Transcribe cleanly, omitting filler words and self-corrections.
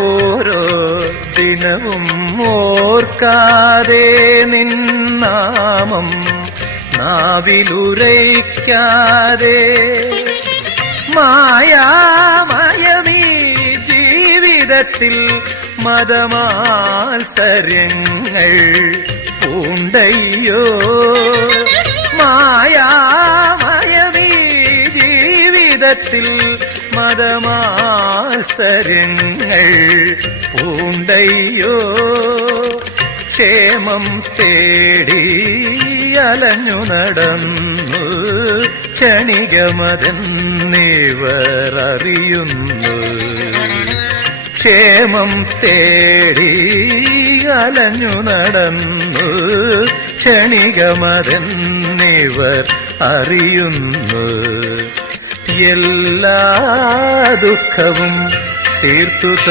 ഓരോ ദിനവും ഓർക്കാതെ നിന്നാമം നാവിലുരയ്ക്കാതെ മായാമയമീ ജീവിതത്തിൽ മതമാത്സര്യങ്ങൾ പൂണ്ടയ്യോ മായാമയമീ ജീവിതത്തിൽ മതമാത്സര്യങ്ങൾ പൂണ്ടയ്യോ ക്ഷേമം തേടി അലഞ്ഞു നടന്നു ക്ഷണികമതെന്നിവർ അറിയുന്നു ക്ഷേമം തേടി അലഞ്ഞു നടന്നു ക്ഷണികമതെന്നിവർ അറിയുന്നു എല്ലാ ദുഃഖവും തീർത്തു